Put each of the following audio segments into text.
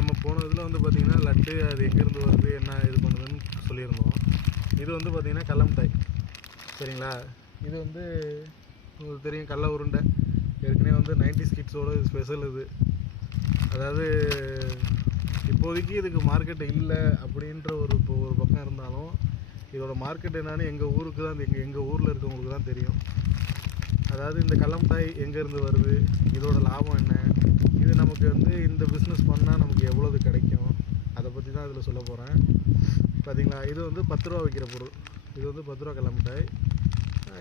நம்ம போன இதில் வந்து பார்த்திங்கன்னா லட்டு அது எங்கேருந்து வருது என்ன இது பண்ணுதுன்னு சொல்லியிருந்தோம். இது வந்து பார்த்திங்கன்னா கடல மிட்டாய், சரிங்களா? இது வந்து உங்களுக்கு தெரியும், கடல உருண்டை. ஏற்கனவே வந்து 90s கிட்ஸோட இது ஸ்பெஷல். இது அதாவது இப்போதைக்கு இதுக்கு மார்க்கெட் இல்லை அப்படின்ற ஒரு பக்கம் இருந்தாலும், இதோட மார்க்கெட் என்னன்னு எங்கள் ஊருக்கு தான், எங்கள் ஊரில் இருக்கவங்களுக்கு தான் தெரியும். அதாவது இந்த கடல மிட்டாய் எங்கேருந்து வருது, இதோட லாபம் என்ன, இது நமக்கு வந்து இந்த பிஸ்னஸ் பண்ணால் நமக்கு எவ்வளவு கிடைக்கும், அதை பற்றி தான் இதில் சொல்ல போகிறேன். பார்த்தீங்களா, இது வந்து 10 ரூபா விற்கிற பொருள். இது வந்து 10 ரூபா கடல மிட்டாய்.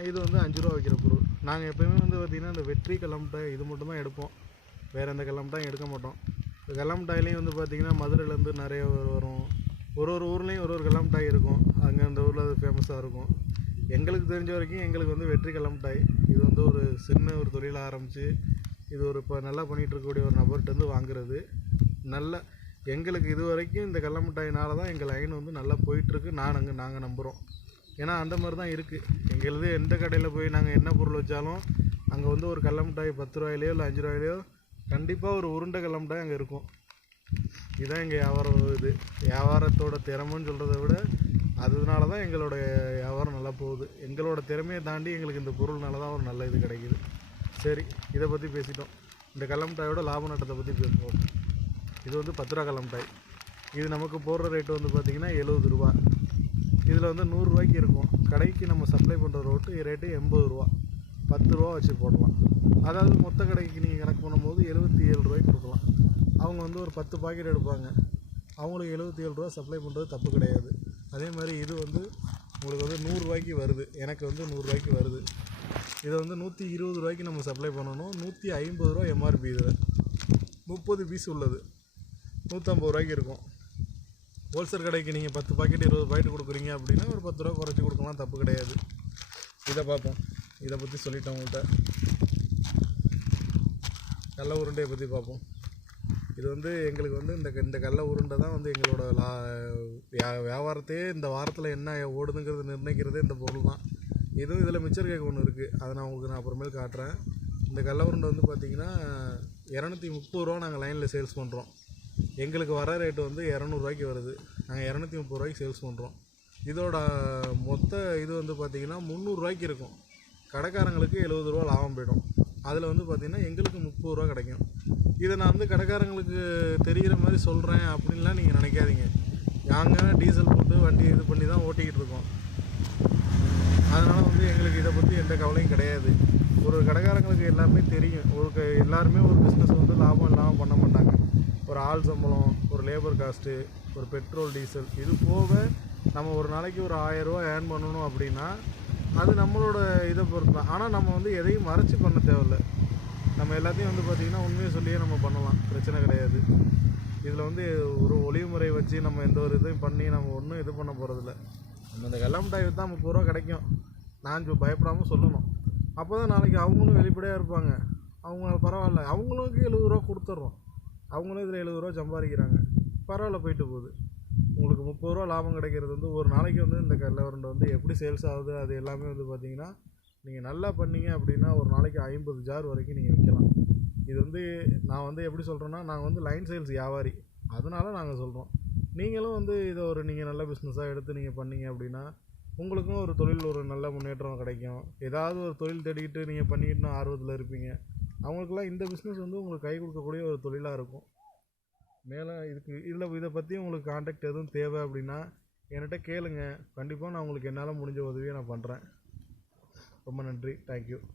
இது வந்து 5 ரூபா விற்கிற பொருள். நாங்கள் எப்போயுமே வந்து பார்த்திங்கன்னா இந்த வெற்றி கடல மிட்டாய் இது மட்டும் தான் எடுப்போம், வேறு எந்த கடல மிட்டாயும் எடுக்க மாட்டோம். கடல மிட்டாயிலையும் வந்து பார்த்திங்கன்னா மதுரையிலேருந்து நிறைய வரும். ஒரு ஊர்லேயும் ஒரு கடல மிட்டாய் இருக்கும். அங்கே அந்த ஊரில் அது ஃபேமஸாக இருக்கும். எங்களுக்கு தெரிஞ்ச வரைக்கும் எங்களுக்கு வந்து வெற்றி கடல மிட்டாய் இது வந்து ஒரு சின்ன ஒரு தொழிலை ஆரம்பித்து இது ஒரு இப்போ நல்லா பண்ணிகிட்டு இருக்கக்கூடிய ஒரு நபர்கிட்டருந்து வாங்குறது நல்ல, எங்களுக்கு இது வரைக்கும் இந்த கடல மிட்டாயினால தான் எங்கள் லைன் வந்து நல்லா போயிட்டுருக்கு. நாங்கள் நம்புகிறோம். ஏன்னா அந்த மாதிரி தான் இருக்குது. எங்களது எந்த கடையில் போய் நாங்கள் என்ன பொருள் வச்சாலும் அங்கே வந்து ஒரு கடல மிட்டாய் 10 ரூபாயிலையோ இல்லை 5 ரூபாயிலையோ கண்டிப்பாக ஒரு உருண்டை கடல மிட்டாய் அங்கே இருக்கும். இதுதான் எங்கள் வியாபாரம். இது வியாபாரத்தோட திறமைன்னு சொல்கிறத விட அதனால தான் எங்களோட வியாபாரம் நல்லா போகுது. எங்களோட திறமையை தாண்டி எங்களுக்கு இந்த பொருள்னால தான் ஒரு நல்ல இது கிடைக்கிது. சரி, இதை பற்றி பேசிட்டோம். இந்த கடல மிட்டாயோட லாப நட்டத்தை பற்றி பேசுவோம். இது வந்து 10 ரூபா கடல மிட்டாய். இது நமக்கு போடுற ரேட்டு வந்து பார்த்திங்கன்னா 70 ரூபா. இதில் வந்து 100 ரூபாய்க்கு இருக்கும். கடைக்கு நம்ம சப்ளை பண்ணுற ரேட்டு 80 ரூபா. 10 ரூபா வச்சு போடலாம். அதாவது மொத்த கடைக்கு நீங்கள் கணக்கு பண்ணும்போது 77 ரூபாய்க்கு கொடுக்கலாம். அவங்க வந்து ஒரு 10 பாக்கெட் எடுப்பாங்க. அவங்களுக்கு 77 ரூபா சப்ளை பண்ணுறது தப்பு கிடையாது. அதே மாதிரி இது வந்து உங்களுக்கு வந்து 100 ரூபாய்க்கு வருது. எனக்கு வந்து 100 ரூபாய்க்கு வருது. இதை வந்து 120 ரூபாய்க்கு நம்ம சப்ளை பண்ணணும். 150 ரூபா எம்ஆர்பி. இதில் 30 பீஸ் உள்ளது 150 ரூபாய்க்கு இருக்கும். ஹோல்சேல் கடைக்கு நீங்கள் 10 பாக்கெட் 20 பாக்கெட் கொடுக்குறீங்க அப்படின்னா ஒரு 10 ரூபா குறைச்சி கொடுக்கலாம், தப்பு கிடையாது. இதை பார்ப்போம். இதை பற்றி சொல்லிட்டேன் உங்கள்கிட்ட. கடல உருண்டையை பற்றி பார்ப்போம். இது வந்து எங்களுக்கு வந்து இந்த கடல உருண்டை தான் வந்து எங்களோட வியாபாரத்தையே இந்த வாரத்தில் என்ன ஓடுதுங்கிறது நிர்ணயிக்கிறதே இந்த பொருள் தான். இதுவும் இதில் மிச்சர் கேக் ஒன்று இருக்குது, அதை நான் உங்களுக்கு அப்புறமேல் காட்டுறேன். இந்த கடல உருண்டை வந்து பார்த்திங்கன்னா 230 ரூபா நாங்கள் லைனில் சேல்ஸ் பண்ணுறோம். எங்களுக்கு வர ரேட்டு வந்து 200 ரூபாய்க்கு வருது. நாங்கள் 230 ரூபாய்க்கு சேல்ஸ் பண்ணுறோம். இதோட மொத்த இது வந்து பார்த்திங்கன்னா 300 ரூபாய்க்கு இருக்கும். கடைக்காரங்களுக்கு 70 ரூபா லாபம் போய்டும். அதில் வந்து பார்த்திங்கன்னா எங்களுக்கு 30 ரூபா கிடைக்கும். இதை நான் வந்து கடைக்காரங்களுக்கு தெரிகிற மாதிரி சொல்கிறேன் அப்படின்லாம் நீங்கள் நினைக்காதீங்க. நாங்கள் டீசல் போட்டு வண்டி இது பண்ணி தான் ஓட்டிக்கிட்டு இருக்கோம். அதனால் வந்து எங்களுக்கு இதை பற்றி எந்த கவலையும் கிடையாது. ஒரு கடைக்காரங்களுக்கு எல்லாமே தெரியும். எல்லாருமே ஒரு பிஸ்னஸ் வந்து லாபம் இல்லாமல் பண்ண மாட்டாங்க. ஒரு ஆள் சம்பளம், ஒரு லேபர் காஸ்ட்டு, ஒரு பெட்ரோல் டீசல், இது போக நம்ம ஒரு நாளைக்கு ஒரு 1000 ரூபா ஏர்ன் பண்ணணும் அப்படின்னா அது நம்மளோட இதை பொறுத்து தான். ஆனால் நம்ம வந்து எதையும் மறைச்சி பண்ண தேவையில்ல. நம்ம எல்லாத்தையும் வந்து பார்த்திங்கன்னா உண்மையை சொல்லியே நம்ம பண்ணலாம், பிரச்சனை கிடையாது. இதில் வந்து ஒரு ஒளிமுறை வச்சு நம்ம எந்த ஒரு இதையும் பண்ணி நம்ம ஒன்றும் இது பண்ண போகிறதில்ல. நம்ம இந்த கடல மிட்டாய் விற்றா 30 ரூபா கிடைக்கும், நான் பயப்படாமல் சொல்லணும். அப்போ தான் நாளைக்கு அவங்களும் வெளிப்படையாக இருப்பாங்க. அவங்க பரவாயில்ல, அவங்களுக்கு 70 ரூபா கொடுத்துட்றோம், அவங்களும் இதில் 70 ரூபா சம்பாதிக்கிறாங்க, பரவாயில்ல, போயிட்டு போகுது. உங்களுக்கு 30 ரூபா லாபம் கிடைக்கிறது வந்து ஒரு நாளைக்கு வந்து இந்த கடல உருண்டை வந்து எப்படி சேல்ஸ் ஆகுது அது எல்லாமே வந்து பார்த்திங்கன்னா நீங்கள் நல்லா பண்ணீங்க அப்படின்னா ஒரு நாளைக்கு 50 ஜார் வரைக்கும் நீங்கள் விற்கலாம். இது வந்து நான் வந்து எப்படி சொல்கிறேன்னா, நாங்கள் வந்து லைன் சேல்ஸ் வியாபாரி, அதனால நாங்கள் சொல்கிறோம். நீங்களும் வந்து இதை ஒரு நீங்கள் நல்ல பிஸ்னஸாக எடுத்து நீங்கள் பண்ணீங்க அப்படின்னா உங்களுக்கும் ஒரு தொழில் ஒரு நல்ல முன்னேற்றம் கிடைக்கும். ஏதாவது ஒரு தொழில் தேடிக்கிட்டு நீங்கள் பண்ணிக்கிட்டு ஆர்வத்தில் இருப்பீங்க. அவங்களுக்குலாம் இந்த பிஸ்னஸ் வந்து உங்களுக்கு கை கொடுக்கக்கூடிய ஒரு தொழிலாக இருக்கும். மேலே இதை பற்றி உங்களுக்கு கான்டாக்ட் எதுவும் தேவை அப்படின்னா என்கிட்ட கேளுங்க. கண்டிப்பாக நான் உங்களுக்கு என்னால் முடிஞ்ச உதவியை நான் பண்ணுறேன். ரொம்ப நன்றி. தேங்க்யூ.